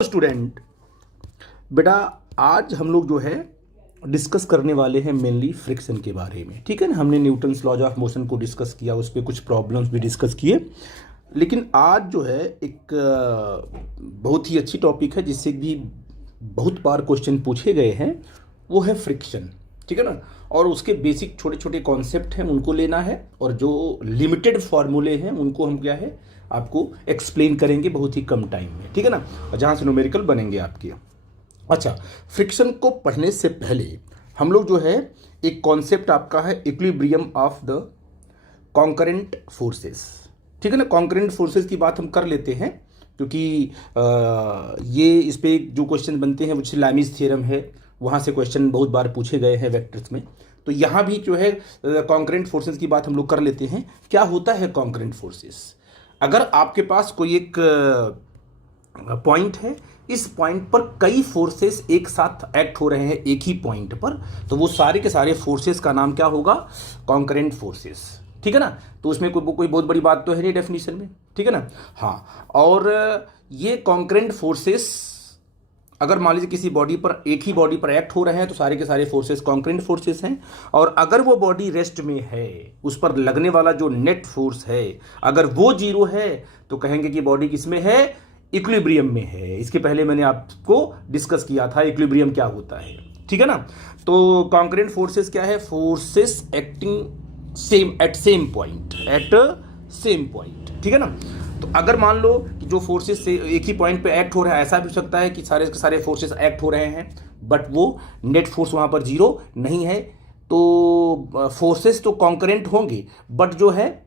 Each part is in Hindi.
स्टूडेंट, बेटा आज हम लोग जो है डिस्कस करने वाले हैं मेनली फ्रिक्शन के बारे में। ठीक है ना, हमने न्यूटन्स लॉज ऑफ मोशन को डिस्कस किया, उस पर कुछ प्रॉब्लम्स भी डिस्कस किए। लेकिन आज जो है एक बहुत ही अच्छी टॉपिक है जिससे भी बहुत बार क्वेश्चन पूछे गए हैं, वो है फ्रिक्शन। ठीक है ना, और उसके बेसिक छोटे छोटे कॉन्सेप्ट हैं उनको लेना है, और जो लिमिटेड फार्मूले हैं उनको हम क्या है आपको एक्सप्लेन करेंगे बहुत ही कम टाइम में। ठीक है ना, जहाँ से न्यूमेरिकल बनेंगे आपके। अच्छा, फ्रिक्शन को पढ़ने से पहले हम लोग जो है एक कॉन्सेप्ट आपका है equilibrium of the concurrent forces. ठीक है ना, कॉन्करेंट फोर्सेस की बात हम कर लेते हैं क्योंकि ये इस पे जो क्वेश्चन बनते हैं वो लैमीज थ्योरम है, वहाँ से क्वेश्चन बहुत बार पूछे गए हैं वेक्टर्स में। तो यहाँ भी जो है कॉन्करेंट फोर्सेस की बात हम लोग कर लेते हैं। क्या होता है कॉन्करेंट फोर्सेस? अगर आपके पास कोई एक पॉइंट है, इस पॉइंट पर कई फोर्सेस एक साथ एक्ट हो रहे हैं एक ही पॉइंट पर, तो वो सारे के सारे फोर्सेस का नाम क्या होगा? Concurrent forces. ठीक है ना, तो उसमें कोई बहुत बड़ी बात तो है नहीं डेफिनेशन में। ठीक है ना, हाँ। और ये कॉन्करेंट फोर्सेस अगर मान लीजिए किसी बॉडी पर, एक ही बॉडी पर एक्ट हो रहे हैं, तो सारे के सारे फोर्सेस कॉन्करेंट फोर्सेस हैं। और अगर वो बॉडी रेस्ट में है, उस पर लगने वाला जो नेट फोर्स है अगर वो जीरो है, तो कहेंगे कि बॉडी किसमें है? इक्विलिब्रियम में है। इसके पहले मैंने आपको डिस्कस किया था इक्विलिब्रियम क्या होता है। ठीक है ना, तो कॉन्करेंट फोर्सेस क्या है? Forces acting same at same point, at same point. ठीक है ना, तो अगर मान लो कि जो फोर्सेस से एक ही पॉइंट पे एक्ट हो रहा है, ऐसा भी हो सकता है कि सारे के सारे फोर्सेस एक्ट हो रहे हैं बट वो नेट फोर्स वहाँ पर जीरो नहीं है, तो फोर्सेस तो कॉन्करेंट होंगे बट जो है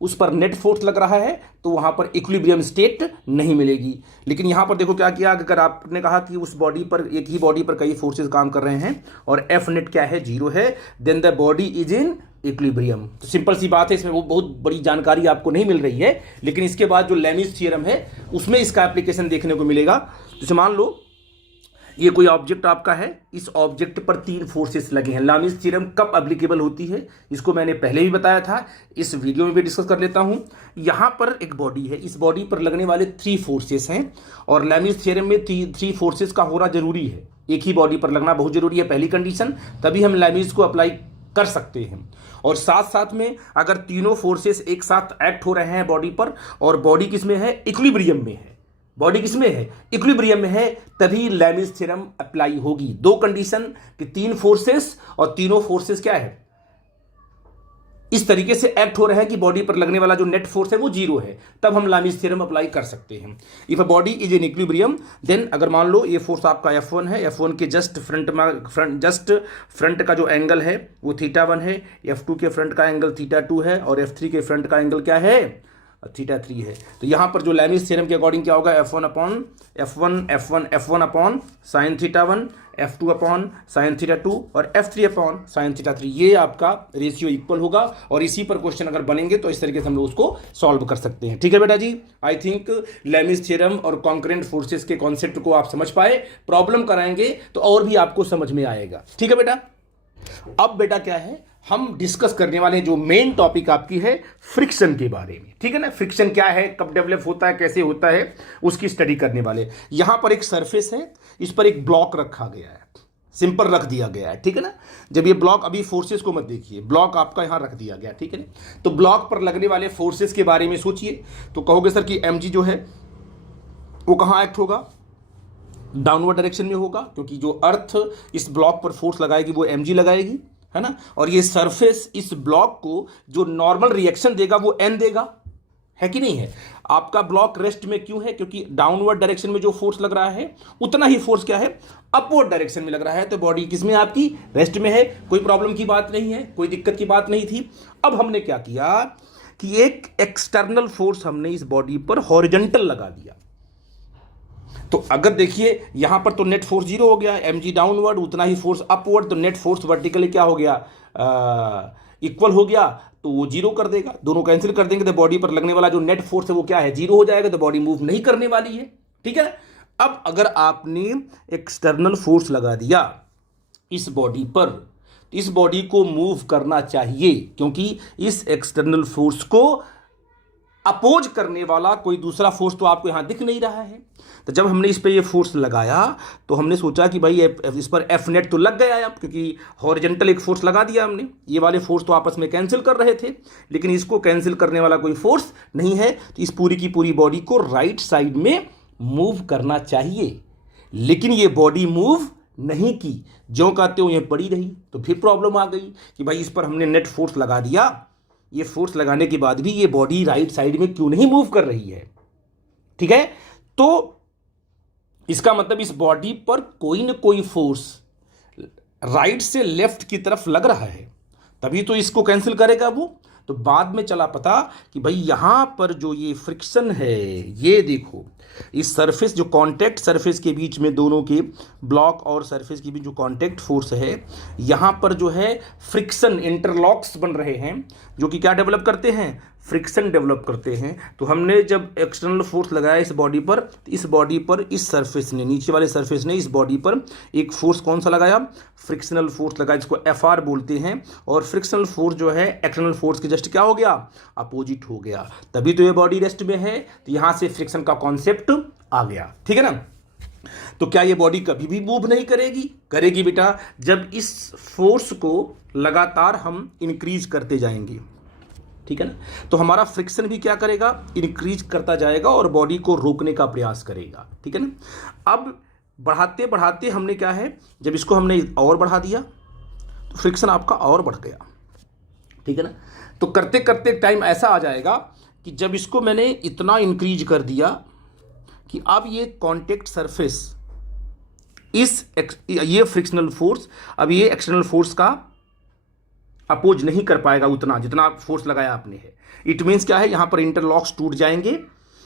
उस पर नेट फोर्स लग रहा है, तो वहाँ पर इक्विलिब्रियम स्टेट नहीं मिलेगी। लेकिन यहाँ पर देखो क्या किया, अगर आपने कहा कि उस बॉडी पर, एक ही बॉडी पर कई फोर्सेस काम कर रहे हैं और एफ नेट क्या है? जीरो है, then the body is in equilibrium. तो सिंपल सी बात है, इसमें वो बहुत बड़ी जानकारी आपको नहीं मिल रही है, लेकिन इसके बाद जो लैमीज थ्योरम है उसमें इसका एप्लीकेशन देखने को मिलेगा। जैसे मान लो ये कोई ऑब्जेक्ट आपका है, इस ऑब्जेक्ट पर तीन फोर्सेस लगे हैं। लैमीज थ्योरम कब एप्लीकेबल होती है इसको मैंने पहले भी बताया था, इस वीडियो में भी डिस्कस कर लेता हूं। यहां पर एक बॉडी है, इस बॉडी पर लगने वाले थ्री फोर्सेस हैं, और लैमीज थ्योरम में थ्री फोर्सेस का होना जरूरी है, एक ही बॉडी पर लगना बहुत जरूरी है, पहली कंडीशन, तभी हम लैमीज को अप्लाई कर सकते हैं। और साथ साथ में अगर तीनों फोर्सेस एक साथ एक्ट हो रहे हैं बॉडी पर, और बॉडी किसमें है? इक्विलिब्रियम में है। बॉडी किसमें है? इक्विलिब्रियम में है, तभी लैमीज थ्योरम अप्लाई होगी। दो कंडीशन कि तीन फोर्सेस और तीनों फोर्सेस क्या है? इस तरीके से एक्ट हो रहे हैं कि बॉडी पर लगने वाला जो नेट फोर्स है वो जीरो है, तब हम लैमीज थ्योरम अप्लाई कर सकते हैं। If a body is in equilibrium, then अगर मान लो ये फोर्स आपका F1 है, F1 के जस्ट फ्रंट का जो एंगल है वो θ1 है, F2 के फ्रंट का एंगल θ2 है, और F3 के फ्रंट का एंगल क्या है? θ3 है। तो यहां पर जो लैमीज थ्योरम के अकॉर्डिंग क्या होगा? F1 upon sine θ1, F2 upon sine θ2 और F3 अपॉन साइन θ3, ये आपका रेशियो इक्वल होगा। और इसी पर क्वेश्चन अगर बनेंगे तो इस तरीके से हम लोग उसको सॉल्व कर सकते हैं। ठीक है बेटा जी, आई थिंक लैमीज थ्योरम और कॉन्करेंट फोर्सेस के कॉन्सेप्ट को आप समझ पाए। प्रॉब्लम कराएंगे तो और भी आपको समझ में आएगा। ठीक है बेटा, अब बेटा क्या है, हम डिस्कस करने वाले जो मेन टॉपिक आपकी है फ्रिक्शन के बारे में। ठीक है ना, फ्रिक्शन क्या है, कब डेवलप होता है, कैसे होता है, उसकी स्टडी करने वाले। यहां पर एक सरफेस है, इस पर एक ब्लॉक रखा गया है, सिंपल रख दिया गया है। ठीक है ना, जब ये ब्लॉक, अभी फोर्सेस को मत देखिए, ब्लॉक आपका यहां रख दिया गया। ठीक है ना, तो ब्लॉक पर लगने वाले फोर्सेस के बारे में सोचिए, तो कहोगे सर कि mg जो है वो कहां एक्ट होगा? डाउनवर्ड डायरेक्शन में होगा, क्योंकि जो अर्थ इस ब्लॉक पर फोर्स लगाएगी वो mg लगाएगी, है ना। और ये सरफेस इस ब्लॉक को जो नॉर्मल रिएक्शन देगा वो n देगा, है कि नहीं है? आपका ब्लॉक रेस्ट में क्यों है? क्योंकि डाउनवर्ड डायरेक्शन में जो फोर्स लग रहा है उतना ही फोर्स क्या है? अपवर्ड डायरेक्शन में लग रहा है। तो बॉडी किसमें आपकी? रेस्ट में है। कोई प्रॉब्लम की बात नहीं है, कोई दिक्कत की बात नहीं थी। अब हमने क्या किया कि एक एक्सटर्नल फोर्स हमने इस बॉडी पर हॉरिजॉन्टल लगा दिया। तो अगर देखिए यहां पर तो नेट फोर्स जीरो हो गया, mg डाउनवर्ड, उतना ही फोर्स अपवर्ड, तो नेट फोर्स वर्टिकली क्या हो गया? इक्वल हो गया, तो वो जीरो कर देगा, दोनों कैंसिल कर देंगे, तो बॉडी पर लगने वाला जो नेट फोर्स है वो क्या है? जीरो हो जाएगा, तो बॉडी मूव नहीं करने वाली है। ठीक है, अब अगर आपने एक्सटर्नल फोर्स लगा दिया इस बॉडी पर, इस बॉडी को मूव करना चाहिए, क्योंकि इस एक्सटर्नल फोर्स को अपोज करने वाला कोई दूसरा फोर्स तो आपको यहां दिख नहीं रहा है। तो जब हमने इस पर ये फोर्स लगाया तो हमने सोचा कि भाई इस पर एफ नेट तो लग गया है अब, क्योंकि हॉरिजेंटल एक फोर्स लगा दिया हमने, ये वाले फोर्स तो आपस में कैंसिल कर रहे थे, लेकिन इसको कैंसिल करने वाला कोई फोर्स नहीं है, तो इस पूरी की पूरी बॉडी को राइट साइड में मूव करना चाहिए, लेकिन ये बॉडी मूव नहीं की, जो कहते हो ये पड़ी रही। तो फिर प्रॉब्लम आ गई कि भाई इस पर हमने नेट फोर्स लगा दिया, ये फोर्स लगाने के बाद भी ये बॉडी राइट साइड में क्यों नहीं मूव कर रही है। ठीक है, तो इसका मतलब इस बॉडी पर कोई ना कोई फोर्स राइट से लेफ्ट की तरफ लग रहा है, तभी तो इसको कैंसिल करेगा वो। तो बाद में चला पता कि भाई यहां पर जो ये फ्रिक्शन है, ये देखो इस सरफेस जो कांटेक्ट सरफेस के बीच में दोनों के ब्लॉक और सरफेस के बीच जो कांटेक्ट फोर्स है, यहां पर जो है फ्रिक्शन इंटरलॉक्स बन रहे हैं, जो कि क्या डेवलप करते हैं, फ्रिक्शन डेवलप करते हैं। तो हमने जब एक्सटर्नल फोर्स लगाया इस बॉडी पर, तो इस बॉडी पर इस सरफेस ने, नीचे वाले सरफेस ने इस बॉडी पर एक फोर्स कौन सा लगाया, फ्रिक्शनल फोर्स लगाया, जिसको एफ बोलते हैं। और फ्रिक्शनल फोर्स जो है एक्सटर्नल फोर्स के जस्ट क्या हो गया, अपोजिट हो गया, तभी तो ये बॉडी रेस्ट में है। तो यहां से फ्रिक्शन का कॉन्सेप्ट आ गया। ठीक है ना। तो क्या ये बॉडी कभी भी मूव नहीं करेगी, करेगी बेटा, जब इस फोर्स को लगातार हम इंक्रीज करते जाएंगे। ठीक है ना। तो हमारा फ्रिक्शन भी क्या करेगा, इंक्रीज करता जाएगा और बॉडी को रोकने का प्रयास करेगा। ठीक है ना। अब बढ़ाते बढ़ाते हमने क्या है, जब इसको हमने और बढ़ा दिया तो फ्रिक्शन आपका और बढ़ गया। ठीक है ना। तो करते करते टाइम ऐसा आ जाएगा कि जब इसको मैंने इतना इंक्रीज कर दिया कि अब ये कांटेक्ट सरफेस ये फ्रिक्शनल फोर्स अब ये एक्सटर्नल फोर्स का अपोज नहीं कर पाएगा उतना जितना फोर्स लगाया आपने है। इट मीन्स क्या है, यहां पर इंटरलॉक्स टूट जाएंगे,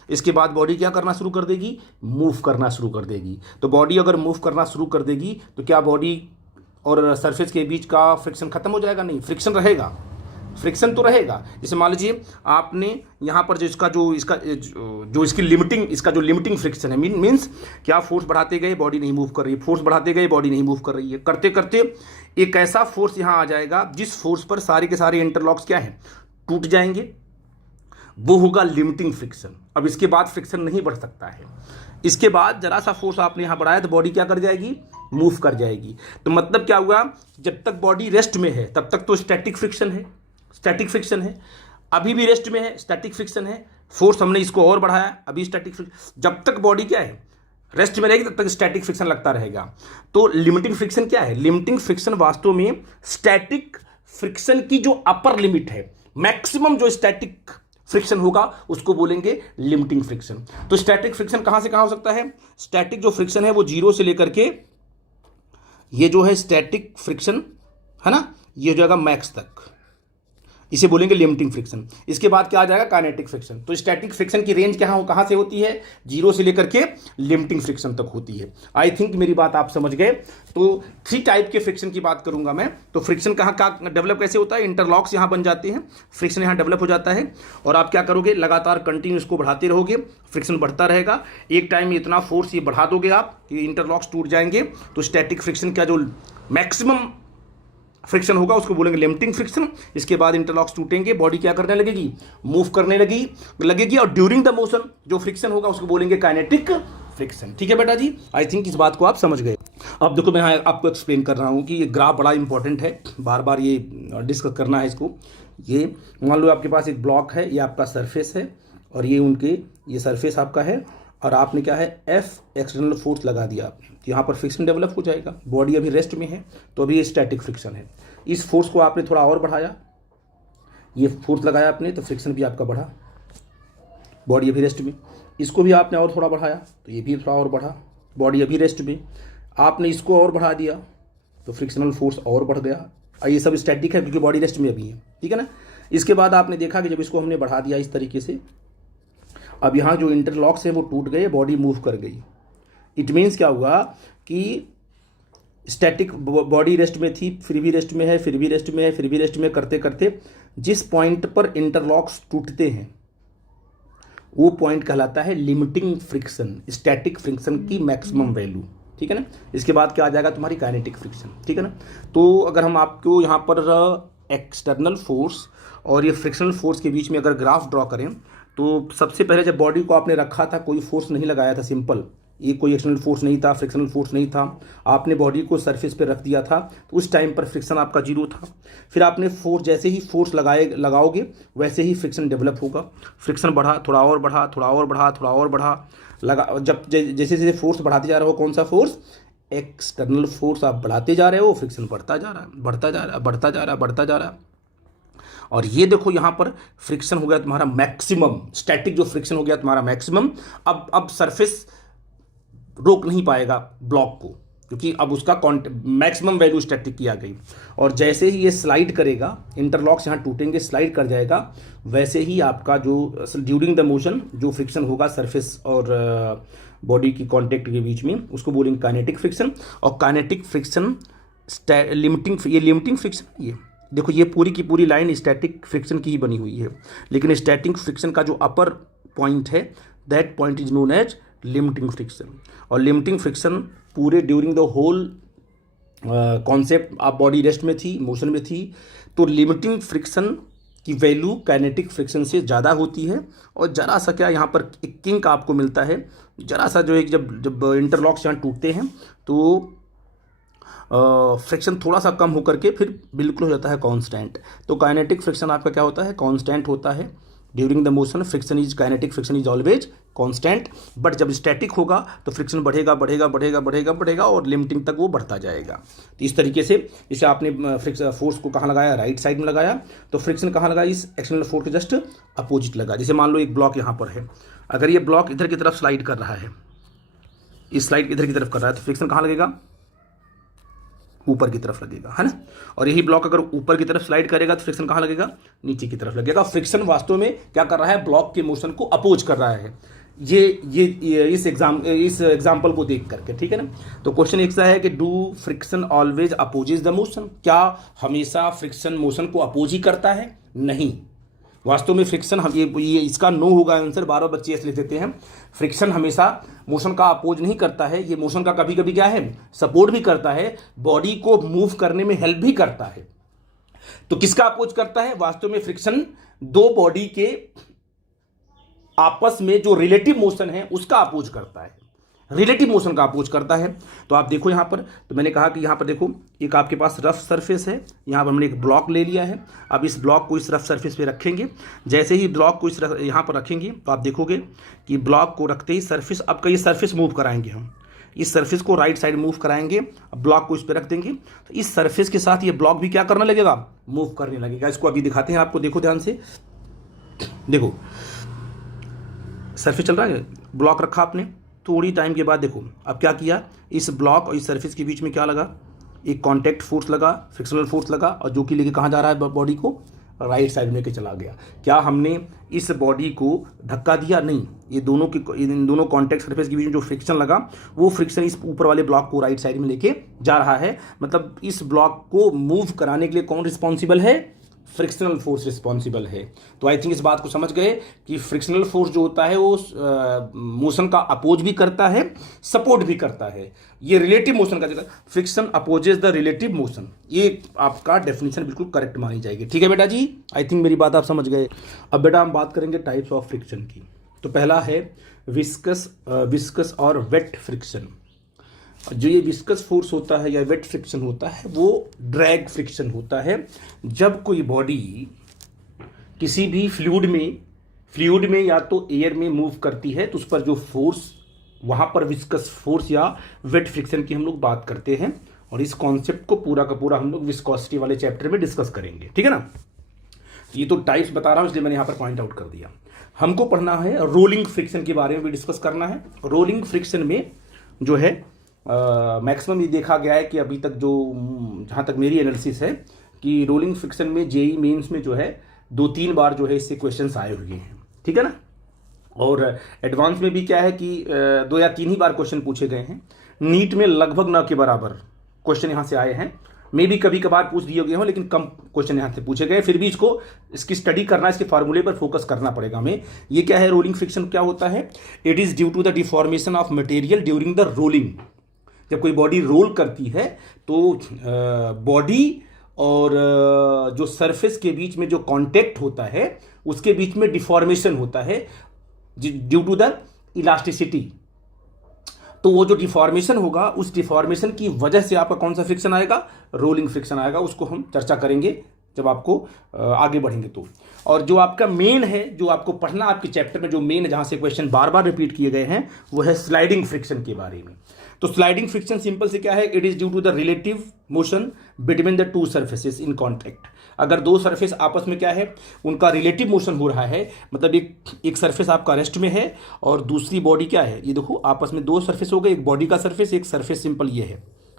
इसके बाद बॉडी क्या करना शुरू कर देगी, मूव करना शुरू कर देगी। तो बॉडी अगर मूव करना शुरू कर देगी तो क्या बॉडी और सरफेस के बीच का फ्रिक्शन खत्म हो जाएगा, नहीं, फ्रिक्शन रहेगा, फ्रिक्शन तो रहेगा। जैसे मान लीजिए आपने यहाँ पर जो इसकी लिमिटिंग, इसका जो लिमिटिंग फ्रिक्शन है, मीन्स क्या, फोर्स बढ़ाते गए बॉडी नहीं मूव कर रही है, फोर्स बढ़ाते गए बॉडी नहीं मूव कर रही है, करते करते एक ऐसा फोर्स यहाँ आ जाएगा जिस फोर्स पर सारे के सारे इंटरलॉक्स क्या है, टूट जाएंगे, वो होगा लिमिटिंग फ्रिक्शन। अब इसके बाद फ्रिक्शन नहीं बढ़ सकता है। इसके बाद जरा सा फोर्स आपने यहाँ बढ़ाया तो बॉडी क्या कर जाएगी, मूव कर जाएगी। तो मतलब क्या हुआ, जब तक बॉडी रेस्ट में है तब तक तो स्टैटिक फ्रिक्शन है, स्टैटिक फ्रिक्शन है, अभी भी रेस्ट में है, स्टैटिक फ्रिक्शन है, फोर्स हमने इसको और बढ़ाया, अभी स्टैटिक फ्रिक्शन। जब तक बॉडी क्या है, रेस्ट में रहेगी तब तक स्टैटिक फ्रिक्शन लगता रहेगा। तो लिमिटिंग फ्रिक्शन क्या है, लिमिटिंग फ्रिक्शन वास्तव में स्टैटिक फ्रिक्शन की जो अपर लिमिट है, मैक्सिमम जो स्टैटिक फ्रिक्शन होगा उसको बोलेंगे लिमिटिंग फ्रिक्शन। तो स्टैटिक फ्रिक्शन कहां से कहां हो सकता है, स्टैटिक जो फ्रिक्शन है वो 0 से लेकर के ये जो है स्टैटिक फ्रिक्शन है ना, ये हो जाएगा मैक्स तक, इसे बोलेंगे लिमिटिंग फ्रिक्शन। इसके बाद क्या आ जाएगा, काइनेटिक फ्रिक्शन। तो स्टैटिक फ्रिक्शन की रेंज कहां से होती है, 0 से लेकर के लिमिटिंग फ्रिक्शन तक होती है। आई थिंक मेरी बात आप समझ गए। तो 3 टाइप के फ्रिक्शन की बात करूंगा मैं। तो फ्रिक्शन कहां डेवलप कैसे होता है, इंटरलॉक्स यहां बन जाते हैं, फ्रिक्शन यहां डेवलप हो जाता है, और आप क्या करोगे, लगातार कंटिन्यू इसको बढ़ाते रहोगे, फ्रिक्शन बढ़ता रहेगा। एक टाइम में इतना फोर्स ये बढ़ा दोगे आप कि इंटरलॉक्स टूट जाएंगे, तो स्टैटिक फ्रिक्शन का जो मैक्सिमम फ्रिक्शन होगा उसको बोलेंगे लिमिटिंग फ्रिक्शन। इसके बाद इंटरलॉक्स टूटेंगे, बॉडी क्या करने लगेगी, मूव करने लगेगी, और ड्यूरिंग द मोशन जो फ्रिक्शन होगा उसको बोलेंगे काइनेटिक फ्रिक्शन। ठीक है बेटा जी, आई थिंक इस बात को आप समझ गए। अब देखो मैं आपको एक्सप्लेन कर रहा हूँ कि ये ग्राफ बड़ा इंपॉर्टेंट है, बार बार ये डिस्कस करना है इसको। ये मान लो आपके पास एक ब्लॉक है, ये आपका सरफेस है, और ये सरफेस आपका है, और आपने क्या है, एफ एक्सटर्नल फोर्स लगा दिया आपने, तो यहाँ पर फ्रिक्शन डेवलप हो जाएगा। बॉडी अभी रेस्ट में है तो अभी ये स्टैटिक फ्रिक्शन है। इस फोर्स को आपने थोड़ा और बढ़ाया, ये फोर्स लगाया आपने तो फ्रिक्शन भी आपका बढ़ा, बॉडी अभी रेस्ट में। इसको भी आपने और थोड़ा बढ़ाया तो ये भी थोड़ा और बढ़ा, बॉडी अभी रेस्ट में। आपने इसको और बढ़ा दिया तो फ्रिक्शनल फोर्स और बढ़ गया। ये सब स्टैटिक है क्योंकि बॉडी रेस्ट में अभी है, ठीक है ना। इसके बाद आपने देखा कि जब इसको हमने बढ़ा दिया इस तरीके से, अब यहाँ जो इंटरलॉक्स है वो टूट गए, बॉडी मूव कर गई। इट मीन्स क्या हुआ कि स्टैटिक बॉडी रेस्ट में थी, फिर भी रेस्ट में है, फिर भी रेस्ट में है, फिर भी रेस्ट में, करते करते जिस पॉइंट पर इंटरलॉक्स टूटते हैं वो पॉइंट कहलाता है लिमिटिंग फ्रिक्शन, स्टैटिक फ्रिक्शन की मैक्सिमम वैल्यू, ठीक है ना। इसके बाद क्या आ जाएगा, तुम्हारी काइनेटिक फ्रिक्शन, ठीक है ना। तो अगर हम आपको यहाँ पर एक्सटर्नल फोर्स और ये फ्रिक्शनल फोर्स के बीच में अगर ग्राफ ड्रॉ करें तो सबसे पहले जब बॉडी को आपने रखा था, कोई फोर्स नहीं लगाया था, सिंपल, ये कोई एक्सटर्नल फोर्स नहीं था, फ्रिक्शनल फोर्स नहीं था, आपने बॉडी को सरफेस पे रख दिया था, तो उस टाइम पर फ्रिक्शन आपका जीरो था। फिर आपने फोर्स, जैसे ही फोर्स लगाओगे वैसे ही फ्रिक्शन डेवलप होगा। फ्रिक्शन बढ़ा, थोड़ा और बढ़ा, थोड़ा और बढ़ा, थोड़ा और बढ़ा, लगा, जब जैसे जैसे फोर्स बढ़ाते जा रहे हो, कौन सा फोर्स, एक्सटर्नल फोर्स आप बढ़ाते जा रहे हो, फ्रिक्शन बढ़ता जा रहा है, बढ़ता जा रहा है, बढ़ता जा रहा है, बढ़ता जा रहा है। और ये देखो यहाँ पर फ्रिक्शन हो गया तुम्हारा मैक्सिमम, स्टैटिक जो फ्रिक्शन हो गया तुम्हारा मैक्सिमम। अब सरफेस रोक नहीं पाएगा ब्लॉक को, क्योंकि अब उसका मैक्सिमम वैल्यू स्टैटिक की आ गई। और जैसे ही ये स्लाइड करेगा, इंटरलॉक्स यहाँ टूटेंगे, स्लाइड कर जाएगा, वैसे ही आपका जो ड्यूरिंग द मोशन जो फ्रिक्शन होगा सरफेस और बॉडी की कांटेक्ट के बीच में, उसको बोलेंगे काइनेटिक फ्रिक्शन। और काइनेटिक फ्रिक्शन लिमिटिंग फ्रिक्शन, ये देखो ये पूरी की पूरी लाइन स्टैटिक फ्रिक्शन की ही बनी हुई है, लेकिन स्टैटिक फ्रिक्शन का जो अपर पॉइंट है, that point is known as limiting friction. और लिमिटिंग फ्रिक्शन पूरे ड्यूरिंग द होल कॉन्सेप्ट, आप बॉडी रेस्ट में थी, मोशन में थी, तो लिमिटिंग फ्रिक्शन की वैल्यू काइनेटिक फ्रिक्शन से ज़्यादा होती है। और ज़रा सा क्या यहाँ पर एक किंक आपको मिलता है, ज़रा सा जो है, जब इंटरलॉक्स यहाँ टूटते हैं तो फ्रिक्शन थोड़ा सा कम होकर के फिर बिल्कुल हो जाता है कांस्टेंट। तो काइनेटिक फ्रिक्शन आपका क्या होता है, कांस्टेंट होता है। During the motion friction is kinetic friction is always constant, but जब स्टैटिक होगा तो फ्रिक्शन बढ़ेगा बढ़ेगा बढ़ेगा बढ़ेगा बढ़ेगा और लिमिटिंग तक वो बढ़ता जाएगा। तो इस तरीके से इसे आपने फोर्स को कहाँ लगाया, राइट साइड में लगाया, तो फ्रिक्शन कहाँ लगा, इस एक्सटर्नल फोर्स के जस्ट अपोजिट लगा। जैसे मान लो एक ब्लॉक यहाँ पर है, अगर ये ब्लॉक इधर की तरफ स्लाइड कर रहा है, इस स्लाइड इधर की तरफ कर रहा है, तो फ्रिक्शन कहाँ लगेगा, ऊपर की तरफ लगेगा, है ना। और यही ब्लॉक अगर ऊपर की तरफ स्लाइड करेगा तो फ्रिक्शन कहाँ लगेगा, नीचे की तरफ लगेगा। फ्रिक्शन वास्तव में क्या कर रहा है, ब्लॉक के मोशन को अपोज कर रहा है। ये इस एग्जांपल को देख करके, ठीक है ना। तो क्वेश्चन एक सा है कि do friction always opposes the motion, क्या हमेशा फ्रिक्शन मोशन को अपोज ही करता है, नहीं। वास्तव में फ्रिक्शन, हम ये इसका नो होगा आंसर, 12 बच्चे ऐसे लिख देते हैं। फ्रिक्शन हमेशा मोशन का अपोज नहीं करता है, ये मोशन का कभी कभी क्या है, सपोर्ट भी करता है, बॉडी को मूव करने में हेल्प भी करता है। तो किसका अपोज करता है, वास्तव में फ्रिक्शन दो बॉडी के आपस में जो रिलेटिव मोशन है उसका अपोज करता है, रिलेटिव मोशन का अपोज करता है। तो आप देखो यहाँ पर, तो मैंने कहा कि यहाँ पर देखो एक आपके पास रफ सरफेस है, यहाँ पर हमने एक ब्लॉक ले लिया है। अब इस ब्लॉक को इस रफ सरफेस पे रखेंगे, जैसे ही ब्लॉक को यहाँ पर रखेंगे तो आप देखोगे कि ब्लॉक को रखते ही सरफेस, अब का ये सरफेस मूव कराएंगे, हम इस सरफेस को राइट साइड मूव कराएंगे, अब ब्लॉक को इस पर रख देंगे, तो इस सरफेस के साथ ये ब्लॉक भी क्या करने लगेगा, मूव करने लगेगा। इसको अभी दिखाते हैं आपको, देखो ध्यान से, देखो सरफेस चल रहा है, ब्लॉक रखा आपने, थोड़ी टाइम के बाद देखो अब क्या किया, इस ब्लॉक और इस सरफेस के बीच में क्या लगा, एक कांटेक्ट फोर्स लगा, फ्रिक्शनल फोर्स लगा, और जो कि लेके कहाँ जा रहा है, बॉडी को राइट साइड में लेके चला गया। क्या हमने इस बॉडी को धक्का दिया, नहीं, ये दोनों की, इन दोनों कांटेक्ट सरफेस के बीच में जो फ्रिक्शन लगा, वो फ्रिक्शन इस ऊपर वाले ब्लॉक को राइट साइड में लेके जा रहा है। मतलब इस ब्लॉक को मूव कराने के लिए कौन रिस्पॉन्सिबल है, फ्रिक्शनल फोर्स रिस्पॉन्सिबल है। तो आई थिंक इस बात को समझ गए कि फ्रिक्शनल फोर्स जो होता है वो मोशन का अपोज भी करता है, सपोर्ट भी करता है। ये रिलेटिव मोशन का जगह, friction opposes the relative motion, ये आपका डेफिनेशन बिल्कुल करेक्ट मानी जाएगी। ठीक है बेटा जी, आई थिंक मेरी बात आप समझ गए। अब बेटा हम बात करेंगे टाइप्स ऑफ फ्रिक्शन की। तो पहला है विस्कस और वेट फ्रिक्शन। जो ये विस्कस फोर्स होता है या वेट फ्रिक्शन होता है वो ड्रैग फ्रिक्शन होता है। जब कोई बॉडी किसी भी फ्लूइड में या तो एयर में मूव करती है तो उस पर जो फोर्स, वहाँ पर विस्कस फोर्स या वेट फ्रिक्शन की हम लोग बात करते हैं। और इस कॉन्सेप्ट को पूरा का पूरा हम लोग विस्कोसिटी वाले चैप्टर में डिस्कस करेंगे, ठीक है ना। ये तो टाइप्स बता रहा हूँ इसलिए मैंने यहाँ पर पॉइंट आउट कर दिया। हमको पढ़ना है रोलिंग फ्रिक्शन के बारे में भी डिस्कस करना है। रोलिंग फ्रिक्शन में जो है मैक्सिमम ये देखा गया है कि अभी तक जो, जहाँ तक मेरी एनालिसिस है, कि रोलिंग फ्रिक्शन में जेई मेंस में जो है 2-3 बार जो है इससे क्वेश्चंस आए हुए हैं, ठीक है ना। और एडवांस में भी क्या है कि 2 या 3 ही बार क्वेश्चन पूछे गए हैं। नीट में लगभग न के बराबर क्वेश्चन यहाँ से आए हैं, मे भी कभी कभार पूछ दिए गए हों, लेकिन कम क्वेश्चन यहाँ से पूछे गए। फिर भी इसकी स्टडी करना, इसके फार्मूले पर फोकस करना पड़ेगा हमें। ये क्या है, रोलिंग फ्रिक्शन क्या होता है, it is due to the deformation of material during the rolling. जब कोई बॉडी रोल करती है तो बॉडी और जो सरफेस के बीच में जो कांटेक्ट होता है उसके बीच में डिफॉर्मेशन होता है ड्यू टू द इलास्टिसिटी। तो वो जो डिफॉर्मेशन होगा, उस डिफॉर्मेशन की वजह से आपका कौन सा फ्रिक्शन आएगा, रोलिंग फ्रिक्शन आएगा। उसको हम चर्चा करेंगे जब आपको आगे बढ़ेंगे तो। और जो आपका मेन है, जो आपको पढ़ना आपके चैप्टर में जो मेन है, जहां से क्वेश्चन बार बार रिपीट किए गए हैं, वो है स्लाइडिंग फ्रिक्शन के बारे में। तो स्लाइडिंग फ्रिक्शन सिंपल से क्या है, it is due to the relative motion between the two surfaces in contact. अगर दो सरफेस आपस में क्या है, उनका रिलेटिव मोशन हो रहा है, मतलब एक सरफेस आपका रेस्ट में है और दूसरी बॉडी क्या है, ये देखो आपस में दो सरफेस हो गए, एक बॉडी का सरफेस, एक सरफेस सिंपल ये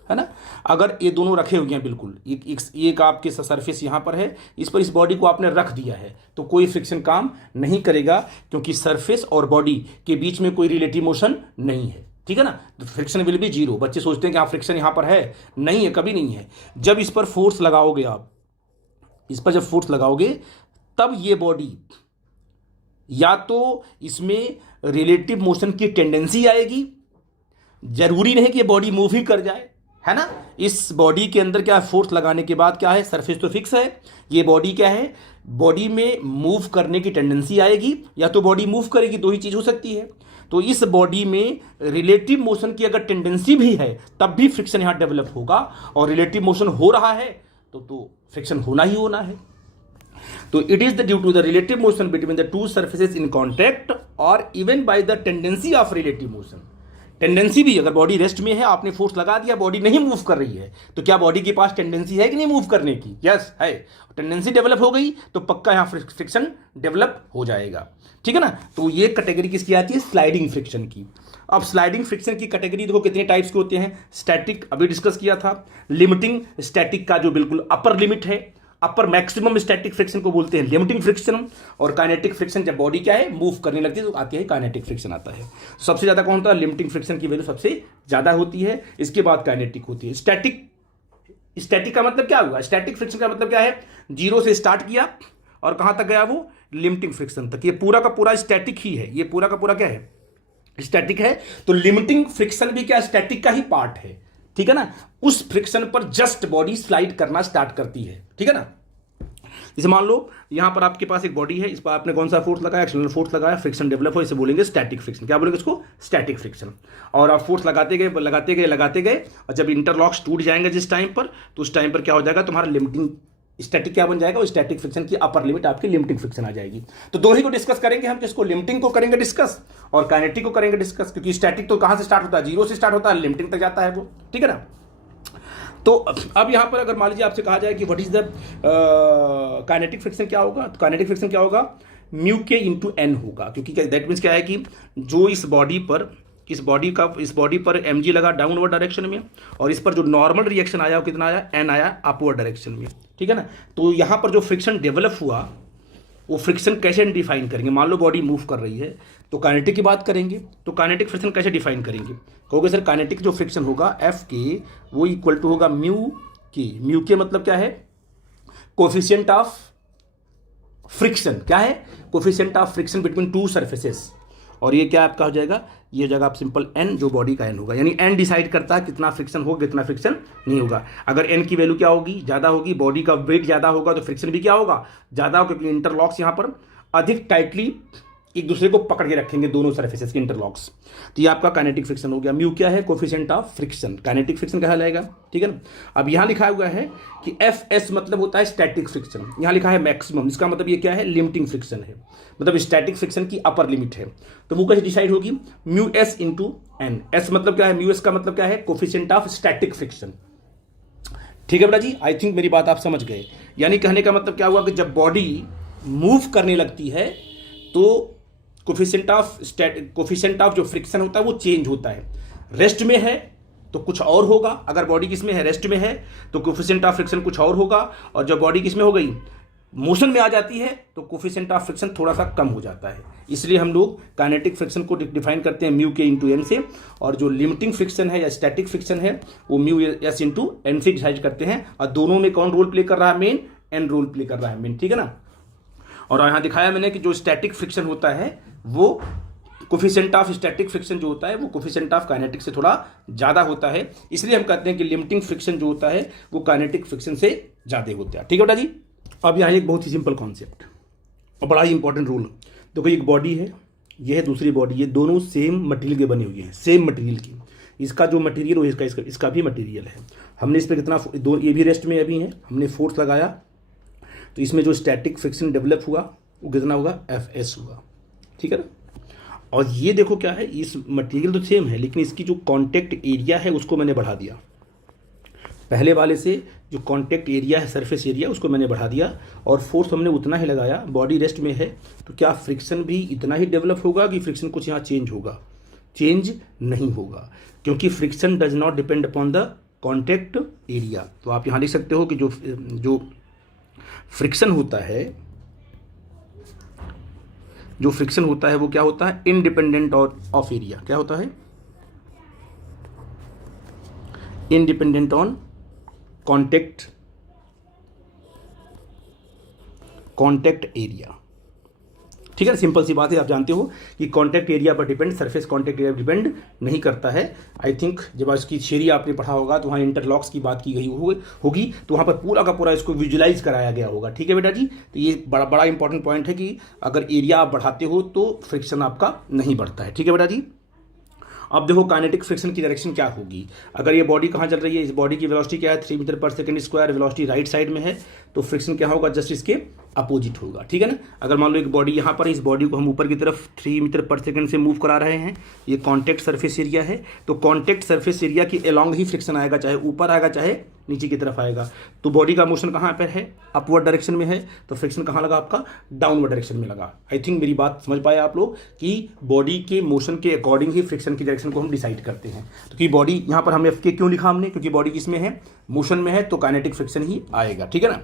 है ना। अगर ये दोनों रखे हुए हैं बिल्कुल, एक आपके सरफेस यहाँ पर है, इस पर इस बॉडी को आपने रख दिया है, तो कोई फ्रिक्शन काम नहीं करेगा, क्योंकि सरफेस और बॉडी के बीच में कोई रिलेटिव मोशन नहीं है, ठीक है ना। तो फ्रिक्शन विल बी जीरो। बच्चे सोचते हैं कि हाँ फ्रिक्शन यहाँ पर है, नहीं है, कभी नहीं है। जब इस पर फोर्स लगाओगे आप, इस पर जब फोर्स लगाओगे, तब ये बॉडी या तो इसमें रिलेटिव मोशन की टेंडेंसी आएगी, जरूरी नहीं कि ये बॉडी मूव ही कर जाए, है ना। इस बॉडी के अंदर क्या फोर्स लगाने के बाद क्या है, सरफेस तो फिक्स है, ये बॉडी क्या है, बॉडी में मूव करने की टेंडेंसी आएगी, या तो बॉडी मूव करेगी, दो ही चीज हो सकती है। तो इस बॉडी में रिलेटिव मोशन की अगर टेंडेंसी भी है, तब भी फ्रिक्शन यहां डेवलप होगा, और रिलेटिव मोशन हो रहा है तो फ्रिक्शन होना ही होना है। तो it is the due to the relative motion between the two surfaces in contact, और even by the tendency of relative motion. Tendency भी, अगर बॉडी रेस्ट में है, आपने फोर्स लगा दिया, बॉडी नहीं मूव कर रही है, तो क्या बॉडी के पास टेंडेंसी है कि नहीं मूव करने की, यस है। टेंडेंसी डेवलप हो गई तो पक्का यहां फ्रिक्शन डेवलप हो जाएगा, ठीक है ना। तो ये कैटेगरी किसकी आती है, स्लाइडिंग फ्रिक्शन की। अब स्लाइडिंग फ्रिक्शन की कैटेगरी देखो कितने टाइप्स के होते हैं। स्टैटिक अभी डिस्कस किया था, लिमिटिंग स्टैटिक का जो बिल्कुल अपर लिमिट है, अपर मैक्सिमम स्टैटिक फ्रिक्शन को बोलते हैं लिमिटिंग फ्रिक्शन। और काइनेटिक फ्रिक्शन जब बॉडी क्या है, मूव करने लगती है, तो आती है काइनेटिक फ्रिक्शन आता है। सबसे ज्यादा कौन होता है, लिमिटिंग फ्रिक्शन की वैल्यू सबसे ज्यादा होती है, इसके बाद काइनेटिक होती है। स्टैटिक का मतलब क्या हुआ, स्टैटिक फ्रिक्शन का मतलब क्या है, जीरो से स्टार्ट किया और कहां तक गया, वो लिमिटिंग फ्रिक्शन तक। ये पूरा का पूरा स्टैटिक ही है, ये पूरा का पूरा क्या है, स्टैटिक है। तो लिमिटिंग फ्रिक्शन भी क्या स्टैटिक का ही पार्ट है, ठीक है ना। उस फ्रिक्शन पर जस्ट बॉडी स्लाइड करना स्टार्ट करती है, ठीक है ना। जैसे मान लो यहां पर आपके पास एक बॉडी है, इस पर आपने कौन सा फोर्स लगाया, एक्सटर्नल फोर्स लगाया, फ्रिक्शन डेवलप हो, इसे बोलेंगे स्टैटिक फ्रिक्शन। क्या बोलेंगे इसको, स्टैटिक फ्रिक्शन। और आप फोर्स लगाते गए लगाते गए लगाते गए, और जब इंटरलॉक्स टूट जाएंगे जिस टाइम पर, तो उस टाइम पर क्या हो जाएगा, तुम्हारा लिमिटिंग स्टैटिक क्या बन जाएगा, स्टैटिक फ्रिक्शन की अपर लिमिट आपकी लिमिटिंग फ्रिक्शन आ जाएगी। तो दो ही को डिस्कस करेंगे हम, किसको, लिमिटिंग को करेंगे डिस्कस और काइनेटिक को करेंगे डिस्कस। क्योंकि स्टैटिक तो कहां से स्टार्ट होता है, जीरो से स्टार्ट होता है, लिमिटिंग तक जाता है वो, ठीक है ना। तो अब यहां पर अगर मान लीजिए आपसे कहा जाए कि what is the kinetic friction क्या होगा, तो काइनेटिक फ्रिक्शन क्या होगा, म्यू के इंटू एन होगा। क्योंकि दैट मीन्स क्या है कि जो इस बॉडी पर mg लगा डाउनवर्ड डायरेक्शन में, और इस पर जो नॉर्मल रिएक्शन आया वो कितना आया, n आया अपवर्ड डायरेक्शन में, ठीक है ना। तो यहां पर जो फ्रिक्शन डेवलप हुआ, वो फ्रिक्शन कैसे डिफाइन करेंगे। मान लो बॉडी मूव कर रही है, तो काइनेटिक की बात करेंगे, तो काइनेटिक फ्रिक्शन कैसे डिफाइन करेंगे, कहोगे सर काइनेटिक जो फ्रिक्शन होगा एफ के, वो इक्वल टू होगा म्यू के। म्यू के मतलब क्या है, कोफिशिएंट ऑफ फ्रिक्शन, क्या है, coefficient of friction between two surfaces. और ये क्या आपका हो जाएगा, ये हो जाएगा आप सिंपल एन, जो बॉडी का एन होगा, यानी एन डिसाइड करता है कितना फ्रिक्शन होगा कितना फ्रिक्शन नहीं होगा। अगर एन की वैल्यू क्या होगी, ज्यादा होगी, बॉडी का वेट ज्यादा होगा, तो फ्रिक्शन भी क्या होगा, ज्यादा होगा, क्योंकि इंटरलॉक्स यहां पर अधिक टाइटली एक दूसरे को पकड़ के रखेंगे, दोनों सरफेसेस के इंटरलॉक्स। तो ये आपका काइनेटिक फ्रिक्शन हो गया। म्यू क्या है, coefficient of friction, kinetic friction कहा जाएगा, ठीक है ना। अब यहां लिखा हुआ है कि एफ एस मतलब होता है स्टैटिक फ्रिक्शन, यहां लिखा है मैक्सिमम, इसका मतलब ये क्या है, लिमिटिंग फ्रिक्शन है, मतलब स्टैटिक फ्रिक्शन की अपर लिमिट है। तो वो कैसे डिसाइड होगी, mu S into N. S मतलब क्या है, म्यू एस का मतलब क्या है, कोफिशिएंट ऑफ स्टैटिक फ्रिक्शन, ठीक है बेटा जी। आई थिंक मेरी बात आप समझ गए। यानी कहने का मतलब क्या हुआ कि जब बॉडी मूव करने लगती है, तो कोफिशिएंट ऑफ जो फ्रिक्शन होता है वो चेंज होता है। रेस्ट में है तो कुछ और होगा, अगर बॉडी किसमें है, रेस्ट में है, तो कोफिशिएंट ऑफ फ्रिक्शन कुछ और होगा। और जब बॉडी किसमें हो गई, मोशन में आ जाती है, तो कोफिशिएंट ऑफ फ्रिक्शन थोड़ा सा कम हो जाता है। इसलिए हम लोग काइनेटिक फ्रिक्शन को डिफाइन करते हैं म्यू के इंटू एन से, और जो लिमिटिंग फ्रिक्शन है या स्टैटिक फ्रिक्शन है वो म्यू एस इंटू एन से डिसाइड करते हैं। और दोनों में कौन रोल प्ले कर रहा है, मेन, एन रोल प्ले कर रहा है मेन, ठीक है ना। और यहां दिखाया मैंने कि जो स्टैटिक फ्रिक्शन होता है वो कोफिशिएंट ऑफ स्टैटिक फ्रिक्शन जो होता है वो कोफिशिएंट ऑफ काइनेटिक से थोड़ा ज्यादा होता है। इसलिए हम कहते हैं कि लिमिटिंग फ्रिक्शन जो होता है वो काइनेटिक फ्रिक्शन से ज्यादा होता है, ठीक है बेटा जी। अब यहाँ एक बहुत ही सिंपल कॉन्सेप्ट, और बड़ा ही इंपॉर्टेंट रूल। देखो एक बॉडी है, ये है दूसरी बॉडी, ये दोनों सेम मटेरियल के बने हुए हैं, सेम मटेरियल की। इसका जो मटेरियल हो इसका भी मटेरियल है। हमने इस पर कितना दो, ये भी रेस्ट में अभी है, हमने फोर्स लगाया तो इसमें जो स्टैटिक फ्रिक्शन डेवलप हुआ वो कितना होगा, Fs हुआ, ठीक है ना। और ये देखो क्या है, इस मटेरियल तो सेम है लेकिन इसकी जो कांटेक्ट एरिया है उसको मैंने बढ़ा दिया। पहले वाले से जो कांटेक्ट एरिया है, सरफेस एरिया, उसको मैंने बढ़ा दिया और फोर्स हमने उतना ही लगाया। बॉडी रेस्ट में है तो क्या फ्रिक्शन भी इतना ही डेवलप होगा कि फ्रिक्शन कुछ यहाँ चेंज होगा? चेंज नहीं होगा, क्योंकि friction does not depend upon the contact area. तो आप यहाँ लिख सकते हो कि जो फ्रिक्शन होता है, जो फ्रिक्शन होता है वो क्या होता है, इंडिपेंडेंट ऑफ एरिया। क्या होता है? इंडिपेंडेंट ऑन कांटेक्ट एरिया, ठीक है। सिंपल सी बात है, आप जानते हो कि कांटेक्ट एरिया पर डिपेंड, सरफेस कांटेक्ट एरिया पर डिपेंड नहीं करता है। आई थिंक जब इसकी थ्योरी आपने पढ़ा होगा तो वहाँ इंटरलॉक्स की बात की गई होगी, तो वहाँ पर पूरा का पूरा इसको विजुलाइज कराया गया होगा, ठीक है बेटा जी। तो ये बड़ा इंपॉर्टेंट पॉइंट है कि अगर एरिया आप बढ़ाते हो तो फ्रिक्शन आपका नहीं बढ़ता है, ठीक है बेटा जी। अब देखो काइनेटिक फ्रिक्शन की डायरेक्शन क्या होगी। अगर ये बॉडी कहाँ चल रही है, इस बॉडी की वेलोसिटी क्या है, 3 मीटर पर second square, velocity right side में है, तो फ्रिक्शन क्या होगा, जस्ट इसके अपोजिट होगा, ठीक है ना। अगर मान लो एक बॉडी यहाँ पर, इस बॉडी को हम ऊपर की तरफ 3 मीटर पर सेकंड से मूव करा रहे हैं, ये कॉन्टैक्ट सरफेस एरिया है, तो कॉन्टैक्ट सरफेस एरिया के अलोंग ही फ्रिक्शन आएगा, चाहे ऊपर आएगा चाहे नीचे की तरफ आएगा। तो बॉडी का मोशन कहाँ पर है, अपवर्ड डायरेक्शन में है, तो फ्रिक्शन कहाँ लगा आपका, डाउनवर्ड डायरेक्शन में लगा। आई थिंक मेरी बात समझ पाए आप लोग कि बॉडी के मोशन के अकॉर्डिंग ही फ्रिक्शन की डायरेक्शन को हम डिसाइड करते हैं। तो कि बॉडी यहाँ पर हमने F क्यों लिखा हमने, क्योंकि बॉडी किसमें है, मोशन में है, तो काइनेटिक फ्रिक्शन ही आएगा, ठीक है ना।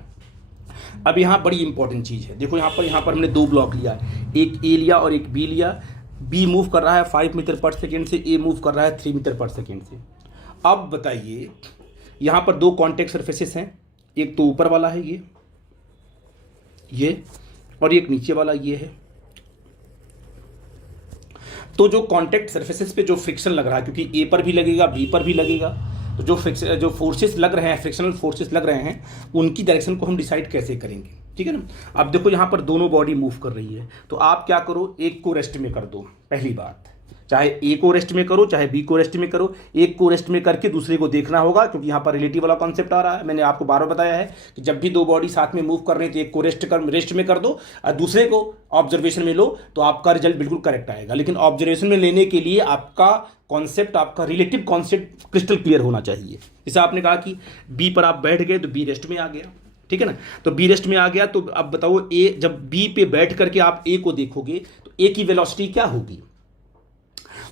अब यहाँ बड़ी इंपॉर्टेंट चीज़ है, देखो यहाँ पर हमने 2 ब्लॉक लिया, एक ए लिया और एक बी लिया। बी मूव कर रहा है 5 मीटर पर सेकेंड से, ए मूव कर रहा है 3 मीटर पर सेकेंड से। अब बताइए यहाँ पर 2 कॉन्टैक्ट सरफेसेस हैं, एक तो ऊपर वाला है ये और एक नीचे वाला ये है। तो जो कॉन्टैक्ट सरफेसेस पे जो फ्रिक्शन लग रहा है, क्योंकि ए पर भी लगेगा बी पर भी लगेगा, तो जो फोर्सेस लग रहे हैं, फ्रिक्शनल फोर्सेस लग रहे हैं, उनकी डायरेक्शन को हम डिसाइड कैसे करेंगे, ठीक है ना। अब देखो यहाँ पर दोनों बॉडी मूव कर रही है, तो आप क्या करो, एक को रेस्ट में कर दो। पहली बात, चाहे ए को रेस्ट में करो चाहे बी को रेस्ट में करो, एक को रेस्ट में करके दूसरे को देखना होगा, क्योंकि यहाँ पर रिलेटिव वाला कॉन्सेप्ट आ रहा है। मैंने आपको बार बार बताया है कि जब भी 2 बॉडी साथ में मूव कर रहे हैं तो एक को रेस्ट में कर दो और दूसरे को ऑब्जर्वेशन में लो, तो आपका रिजल्ट बिल्कुल करेक्ट आएगा। लेकिन ऑब्जर्वेशन में लेने के लिए आपका कॉन्सेप्ट, आपका रिलेटिव कॉन्सेप्ट क्रिस्टल क्लियर होना चाहिए। जैसे आपने कहा कि बी पर आप बैठ गए तो बी रेस्ट में आ गया, ठीक है ना। तो बी रेस्ट में आ गया, तो अब बताओ ए, जब बी पे बैठ करके आप ए को देखोगे तो ए की वेलोसिटी क्या होगी।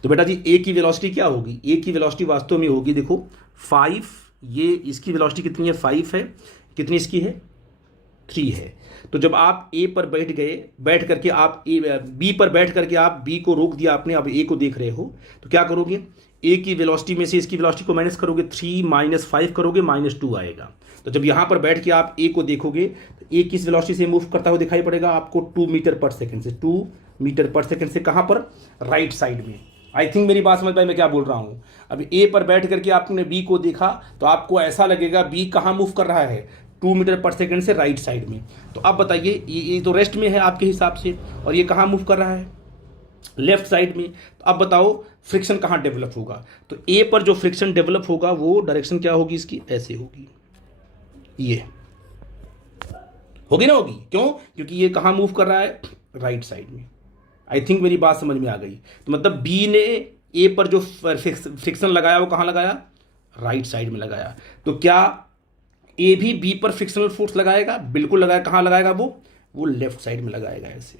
तो बेटा जी ए की वेलोसिटी क्या होगी, ए की वेलोसिटी वास्तव में होगी, देखो 5, ये इसकी वेलोसिटी कितनी है, 5 है, कितनी इसकी है, 3 है। तो जब आप ए पर बैठ करके आप बी पर बैठ करके आप बी को रोक दिया आपने, अब ए को देख रहे हो, तो क्या करोगे, ए की वेलोसिटी में से इसकी वेलोसिटी को माइनस करोगे, 3 - 5 करोगे, -2 आएगा। तो जब यहाँ पर बैठ के आप ए को देखोगे तो ए किस वेलोसिटी से मूव करता हुआ दिखाई पड़ेगा आपको, 2 मीटर पर सेकेंड से, 2 मीटर पर सेकेंड से। कहाँ पर, राइट साइड में। आई थिंक मेरी बात समझ पाए मैं क्या बोल रहा हूँ। अब ए पर बैठ करके आपने बी को देखा तो आपको ऐसा लगेगा बी कहाँ मूव कर रहा है, 2 मीटर पर सेकेंड से राइट साइड में। तो अब बताइए ये तो रेस्ट में है आपके हिसाब से, और ये कहाँ मूव कर रहा है, लेफ्ट साइड में। तो अब बताओ फ्रिक्शन कहाँ डेवलप होगा, तो ए पर जो फ्रिक्शन डेवलप होगा वो डायरेक्शन क्या होगी इसकी, ऐसे होगी, ये होगी ना, होगी। क्यों, क्योंकि ये कहाँ मूव कर रहा है, राइट साइड में। आई थिंक मेरी बात समझ में आ गई। तो मतलब बी ने ए पर जो फ्रिक्शन लगाया वो कहाँ लगाया, राइट साइड में लगाया। तो क्या ए भी बी पर फ्रिक्शनल फोर्स लगाएगा, बिल्कुल लगाएगा। कहाँ लगाएगा वो लेफ्ट साइड में लगाएगा, ऐसे।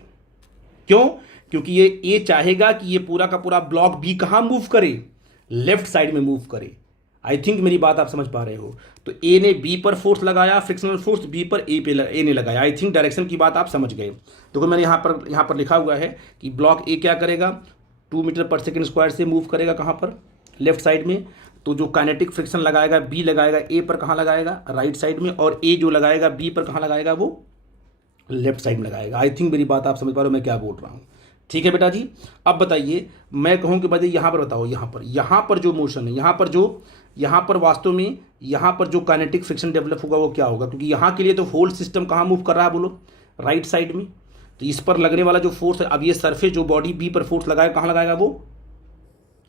क्यों, क्योंकि ये ए चाहेगा कि ये पूरा का पूरा ब्लॉक बी कहाँ मूव करे, लेफ्ट साइड में मूव करे। आई थिंक मेरी बात आप समझ पा रहे हो। तो ए ने बी पर फोर्स लगाया, फ्रिक्शनल फोर्स बी पर ए ने लगाया। आई थिंक डायरेक्शन की बात आप समझ गए। तो मैंने यहाँ पर लिखा हुआ है कि ब्लॉक ए क्या करेगा, 2 मीटर पर सेकेंड स्क्वायर से मूव करेगा, कहाँ पर, लेफ्ट साइड में। तो जो काइनेटिक फ्रिक्शन लगाएगा बी लगाएगा ए पर, कहाँ लगाएगा, राइट साइड में। और ए जो लगाएगा बी पर कहाँ लगाएगा, वो लेफ्ट साइड में लगाएगा। आई थिंक मेरी बात आप समझ पा रहे हो मैं क्या बोल रहा हूँ, ठीक है बेटा जी। अब बताइए, मैं कहूँ कि भाई यहाँ पर बताओ, यहाँ पर जो मोशन है, यहाँ पर वास्तव में यहाँ पर जो काइनेटिक फ्रिक्शन डेवलप होगा वो क्या होगा, क्योंकि यहाँ के लिए तो होल सिस्टम कहाँ मूव कर रहा है, बोलो, राइट साइड में। तो इस पर लगने वाला जो फोर्स है, अब ये सरफेस जो बॉडी बी पर फोर्स लगाएगा, कहाँ लगाएगा वो?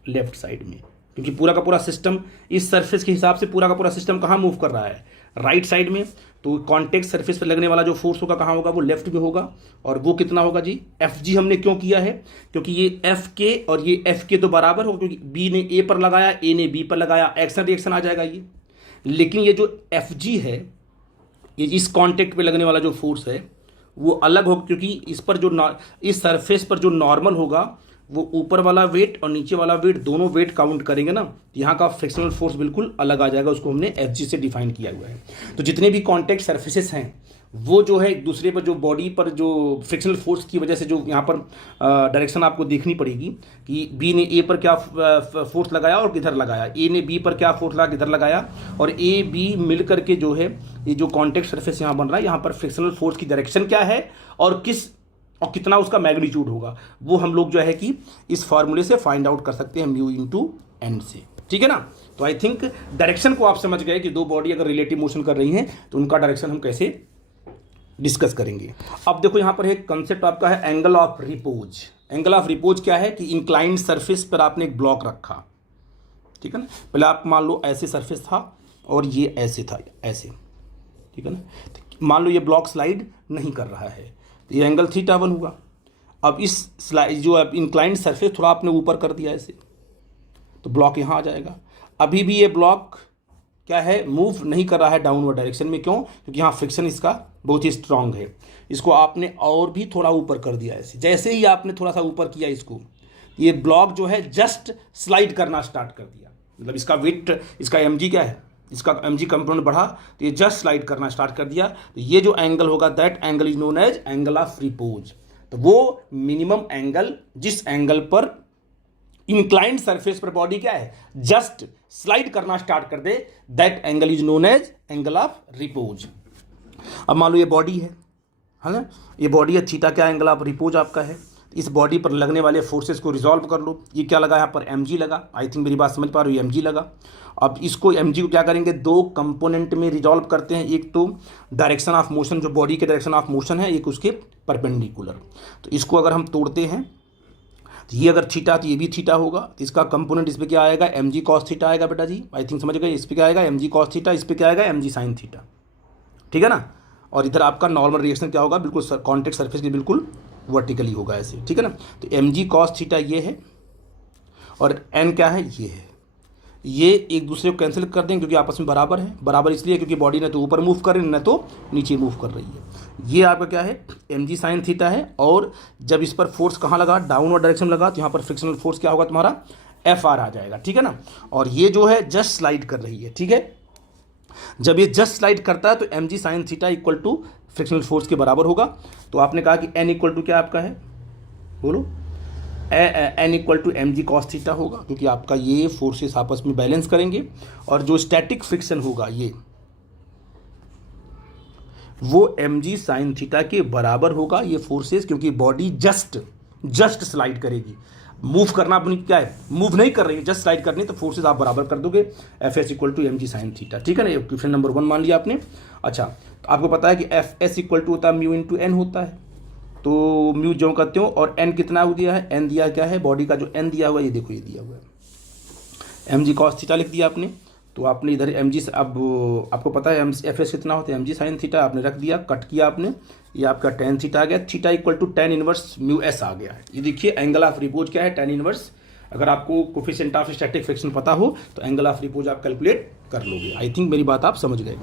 लेफ्ट साइड में, क्योंकि पूरा का पूरा सिस्टम इस सरफेस के हिसाब से पूरा का पूरा सिस्टम कहाँ मूव कर रहा है? राइट साइड में। तो कॉन्टेक्ट सरफेस पर लगने वाला जो फोर्स होगा कहाँ होगा? वो लेफ्ट में होगा। और वो कितना होगा जी? एफ जी हमने क्यों किया है? क्योंकि ये एफ के और ये एफ के तो बराबर होगा, क्योंकि बी ने ए पर लगाया, ए ने बी पर लगाया, एक्शन रिएक्शन आ जाएगा ये। लेकिन ये जो एफ जी है, ये इस कॉन्टेक्ट पे लगने वाला जो फोर्स है वो अलग होगा, क्योंकि इस पर जो इस सरफेस पर जो नॉर्मल होगा वो ऊपर वाला वेट और नीचे वाला वेट दोनों वेट काउंट करेंगे ना, तो यहाँ का फ्रिक्शनल फोर्स बिल्कुल अलग आ जाएगा। उसको हमने एफ जी से डिफाइन किया हुआ है। तो जितने भी कॉन्टेक्ट सरफेसेस हैं वो जो है एक दूसरे पर जो बॉडी पर जो फ्रिक्शनल फोर्स की वजह से जो यहाँ पर डायरेक्शन आपको देखनी पड़ेगी कि बी ने ए पर क्या फोर्स लगाया और किधर लगाया, ए ने बी पर क्या फोर्स लगा किधर लगाया, और ए बी मिल करके जो है ये जो कॉन्टेक्ट सरफेस यहाँ बन रहा है, यहाँ पर फ्रिक्शनल फोर्स की डायरेक्शन क्या है और कितना उसका मैग्नीट्यूड होगा, वो हम लोग जो है कि इस फॉर्मूले से फाइंड आउट कर सकते हैं म्यू इंटू एन से। ठीक है ना? तो आई थिंक डायरेक्शन को आप समझ गए कि दो बॉडी अगर रिलेटिव मोशन कर रही हैं तो उनका डायरेक्शन हम कैसे डिस्कस करेंगे। अब देखो यहाँ पर एक कंसेप्ट आपका है angle of repose. Angle of repose क्या है कि इंक्लाइंड सरफेस पर आपने एक ब्लॉक रखा, ठीक है ना? पहले आप मान लो ऐसे सरफेस था और ये ऐसे था, ऐसे, ठीक है ना? तो मान लो ये ब्लॉक स्लाइड नहीं कर रहा है, तो ये एंगल θ1 हुआ। अब इस स्लाइड जो इंक्लाइंड सरफेस थोड़ा आपने ऊपर कर दिया ऐसे, तो ब्लॉक यहाँ आ जाएगा। अभी भी ये ब्लॉक क्या है? मूव नहीं कर रहा है डाउनवर्ड डायरेक्शन में। क्यों? क्योंकि यहाँ फ्रिक्शन इसका बहुत ही स्ट्रांग है। इसको आपने और भी थोड़ा ऊपर कर दिया ऐसे। जैसे ही आपने थोड़ा सा ऊपर किया इसको, ये ब्लॉक जो है जस्ट स्लाइड करना स्टार्ट कर दिया। मतलब इसका वेट, इसका एम जी क्या है, इसका एम जी कंपोनेंट बढ़ा तो ये जस्ट स्लाइड करना स्टार्ट कर दिया। तो ये जो एंगल होगा that angle is known as angle of repose. तो वो मिनिमम एंगल जिस एंगल पर इंक्लाइंड सरफेस पर बॉडी क्या है, जस्ट स्लाइड करना स्टार्ट कर दे, that angle is known as angle of repose. अब मान लो ये बॉडी है ना, ये बॉडी है, थीटा क्या एंगल ऑफ रिपोज आपका है। इस बॉडी पर लगने वाले फोर्सेस को रिजॉल्व कर लो। ये क्या लगा यहाँ पर? एम जी लगा। आई थिंक मेरी बात समझ पा रहे हो, एम जी लगा। अब इसको एम जी को क्या करेंगे? दो कंपोनेंट में रिजॉल्व करते हैं। एक तो डायरेक्शन ऑफ मोशन, जो बॉडी के डायरेक्शन ऑफ मोशन है, एक उसके परपेंडिकुलर। तो इसको अगर हम तोड़ते हैं तो ये अगर थीटा तो ये भी थीटा होगा। तो इसका कंपोनेंट इस पर क्या आएगा? एम जी कॉस थीटा आएगा बेटा जी। आई थिंक समझ गए। इस पर क्या आएगा? M G cos theta. इस पर क्या आएगा? M G sine theta. ठीक है ना? और इधर आपका नॉर्मल रिएक्शन क्या होगा? बिल्कुल कॉन्टेक्ट सरफेस के बिल्कुल वर्टिकली होगा ऐसे। ठीक है ना? तो एम जी कॉस थीटा ये है और एन क्या है? ये है। ये एक दूसरे को कैंसिल कर देंगे क्योंकि आपस में बराबर है। बराबर इसलिए क्योंकि बॉडी न तो ऊपर मूव कर रही है न तो नीचे मूव कर रही है। ये आपका क्या है? एम जी साइन थीटा है। और जब इस पर फोर्स कहाँ लगा? डाउनवर्ड डायरेक्शन लगा, तो यहाँ पर फ्रिक्शनल फोर्स क्या होगा तुम्हारा? एफ आर आ जाएगा। ठीक है ना? और ये जो है जस्ट स्लाइड कर रही है। ठीक है? जब ये जस्ट स्लाइड करता है तो M G sine theta equal to frictional force के बराबर होगा। तो आपने कहा कि एन इक्वल टू क्या आपका है? बोलो। N equal to M G cos theta होगा, क्योंकि आपका ये फोर्सेस आपस में बैलेंस करेंगे। और जो स्टैटिक फ्रिक्शन होगा ये वो एम जी साइन थीटा के बराबर होगा। ये फोर्सेस, क्योंकि बॉडी जस्ट स्लाइड करेगी। मूव करना अपनी क्या है? मूव नहीं कर रही है, जस्ट स्लाइड करनी, तो फोर्सेस आप बराबर कर दोगे। F S equal to M G sine theta. ठीक है ना? क्वेश्चन नंबर 1 मान लिया आपने। अच्छा, तो आपको पता है कि एफ एस इक्वल टू होता है म्यू इंटू एन होता है। तो म्यू जो करते हो, और एन कितना दिया है? एन दिया क्या है? बॉडी का जो एन दिया हुआ है, ये देखो ये दिया हुआ है एम जी कॉस थीटा लिख दिया आपने। तो आपने इधर एम जी, अब आपको पता है एफ एस कितना होता है? एम जी साइन थीटा आपने रख दिया, कट किया आपने, ये आपका टेन थीटा आ गया। Theta equal to tan inverse mu s आ गया है। ये देखिए एंगल ऑफ रिपोज क्या है? Tan inverse. अगर आपको कोफिशिएंट ऑफ स्टैटिक फ्रिक्शन पता हो तो एंगल ऑफ रिपोज आप कैलकुलेट कर लोगे। आई थिंक मेरी बात आप समझ गए।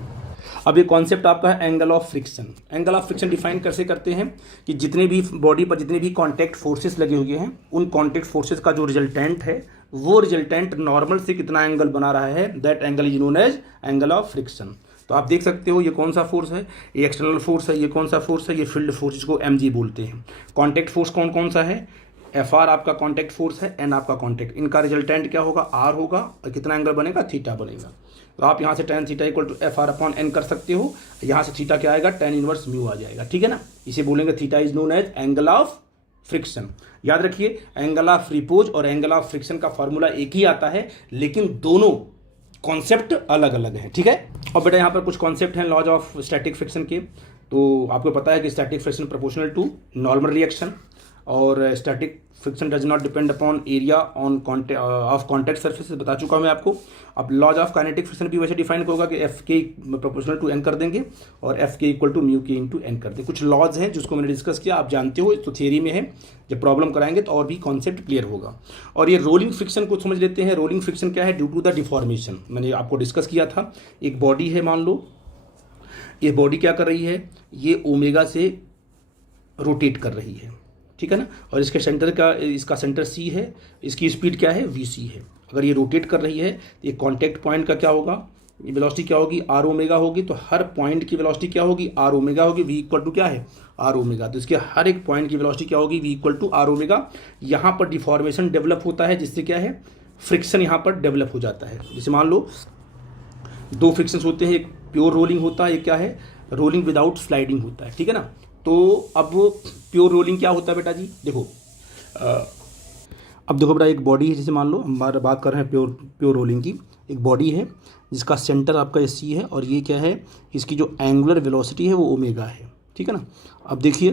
अब ये कॉन्सेप्ट आपका है angle of friction. Angle of friction define कैसे करते हैं कि जितने भी बॉडी पर जितने भी कॉन्टैक्ट फोर्सेस लगे हुए हैं, उन कॉन्टैक्ट फोर्सेस का जो रिजल्टेंट है, वो रिजल्टेंट नॉर्मल से कितना एंगल बना रहा है, that angle is known as angle of friction. तो आप देख सकते हो ये कौन सा फोर्स है? ये एक्सटर्नल फोर्स है। ये कौन सा फोर्स है? ये फील्ड फोर्स, जिसको एम जी बोलते हैं। कॉन्टैक्ट फोर्स कौन कौन सा है? एफ आर आपका कॉन्टैक्ट फोर्स है, एन आपका कॉन्टैक्ट। इनका रिजल्टेंट क्या होगा? आर होगा। और कितना एंगल बनेगा? थीटा बनेगा। तो आप यहाँ से tan theta equal to F R upon N कर सकते हो। यहाँ से थीटा क्या आएगा? टेन इनवर्स म्यू आ जाएगा। ठीक है ना? इसे बोलेंगे theta is known as angle of friction. याद रखिए, एंगल ऑफ रिपोज और एंगल ऑफ फ्रिक्शन का फॉर्मूला एक ही आता है, लेकिन दोनों कॉन्सेप्ट अलग अलग हैं। ठीक है? और बेटा यहाँ पर कुछ कॉन्सेप्ट हैं लॉज ऑफ स्टैटिक फ्रिक्शन के। तो आपको पता है कि static friction proportional to normal reaction, और static friction does not depend upon area on of contact surface, बता चुका हूँ मैं आपको। अब लॉज ऑफ काइनेटिक फ्रिक्शन भी वैसे डिफाइन होगा कि एफ के प्रोपोर्शनल टू एन कर देंगे और एफ के इक्वल टू म्यू के इंटू एन कर देंगे। कुछ लॉज हैं जिसको मैंने डिस्कस किया, आप जानते हो, तो थियरी में है, जब प्रॉब्लम कराएंगे तो और भी कॉन्सेप्ट क्लियर होगा। और ये रोलिंग फ्रिक्शन को समझ लेते हैं। रोलिंग फ्रिक्शन क्या है? ड्यू टू द डिफॉर्मेशन, मैंने आपको डिस्कस किया था। एक बॉडी है, मान लो ये बॉडी क्या कर रही है, ये ओमेगा से रोटेट कर रही है, ठीक है ना, और इसके सेंटर का, इसका सेंटर सी है, इसकी स्पीड क्या है, वी सी है। अगर ये रोटेट कर रही है तो ये कॉन्टैक्ट पॉइंट का क्या होगा, ये वेलोसिटी क्या होगी, आर ओमेगा होगी। तो हर पॉइंट की वेलोसिटी क्या होगी, आर ओमेगा होगी। वी इक्वल टू क्या है, आर ओमेगा। तो इसके हर एक पॉइंट की वेलोसिटी क्या होगी, V equal to R omega. यहाँ पर डिफॉर्मेशन डेवलप होता है, जिससे क्या है, फ्रिक्शन यहाँ पर डेवलप हो जाता है। जैसे मान लो दो फ्रिक्शंस होते हैं, एक प्योर रोलिंग होता है, एक क्या है, रोलिंग विदाउट स्लाइडिंग होता है, ठीक है ना। तो अब प्योर रोलिंग क्या होता है बेटा जी, देखो अब देखो बेटा, एक बॉडी है, जैसे मान लो हमारा बात कर रहे हैं प्योर रोलिंग की। एक बॉडी है जिसका सेंटर आपका सी है, और ये क्या है, इसकी जो एंगुलर वेलोसिटी है वो ओमेगा है, ठीक है ना। अब देखिए,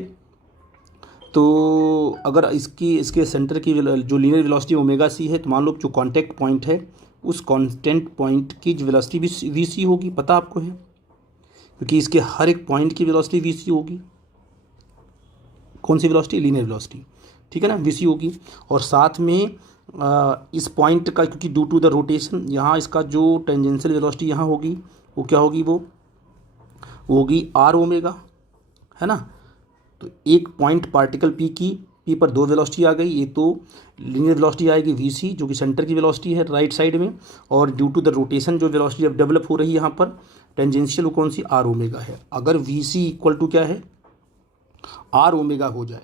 तो अगर इसके सेंटर की जो लीनियर वेलोसिटी ओमेगा सी है, तो मान लो जो कांटेक्ट पॉइंट है उस कांटेक्ट पॉइंट की जो वेलोसिटी भी वी सी होगी, पता आपको है, क्योंकि इसके हर एक पॉइंट की वेलोसिटी वी सी होगी। कौन सी वेलोसिटी, लीनियर वेलोसिटी, ठीक है ना, वी सी होगी। और साथ में इस पॉइंट का, क्योंकि ड्यू टू द रोटेशन, यहाँ इसका जो टेंजेंशियल वेलोसिटी यहाँ होगी वो क्या होगी, वो होगी आर ओमेगा, है ना। तो एक पॉइंट पार्टिकल पी पर दो वेलोसिटी आ गई। ये तो लीनियर वेलोसिटी आएगी वी सी, जो कि सेंटर की वेलोसिटी है राइट साइड में, और ड्यू टू द रोटेशन जो वेलोसिटी अब डेवलप हो रही है यहाँ पर टेंजेंशियल, वो कौन सी, आर ओमेगा है। अगर वी सी इक्वल टू क्या है, आर ओमेगा हो जाए,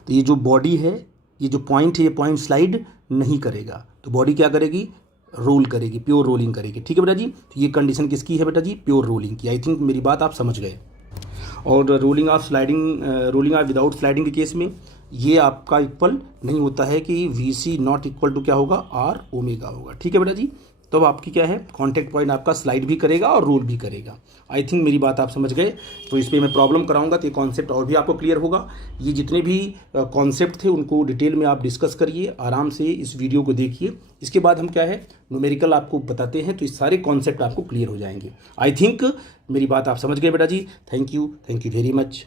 तो ये जो बॉडी है, ये जो पॉइंट है, ये पॉइंट स्लाइड नहीं करेगा। तो बॉडी क्या करेगी, रोल करेगी, प्योर रोलिंग करेगी, ठीक है बेटा जी। तो ये कंडीशन किसकी है बेटा जी, प्योर रोलिंग की। आई थिंक मेरी बात आप समझ गए। और रोलिंग ऑफ विदाउट स्लाइडिंग के केस में ये आपका इक्वल नहीं होता है कि V C not equal to क्या होगा, आर ओमेगा होगा, ठीक है बेटा जी। तो आपकी क्या है, कॉन्टैक्ट पॉइंट आपका स्लाइड भी करेगा और रोल भी करेगा। आई थिंक मेरी बात आप समझ गए। तो इस पर मैं प्रॉब्लम कराऊंगा तो ये कॉन्सेप्ट और भी आपको क्लियर होगा। ये जितने भी कॉन्सेप्ट थे उनको डिटेल में आप डिस्कस करिए, आराम से इस वीडियो को देखिए। इसके बाद हम क्या है, न्यूमेरिकल आपको बताते हैं, तो इस सारे कॉन्सेप्ट आपको क्लियर हो जाएंगे। आई थिंक मेरी बात आप समझ गए बेटा जी। Thank you very much.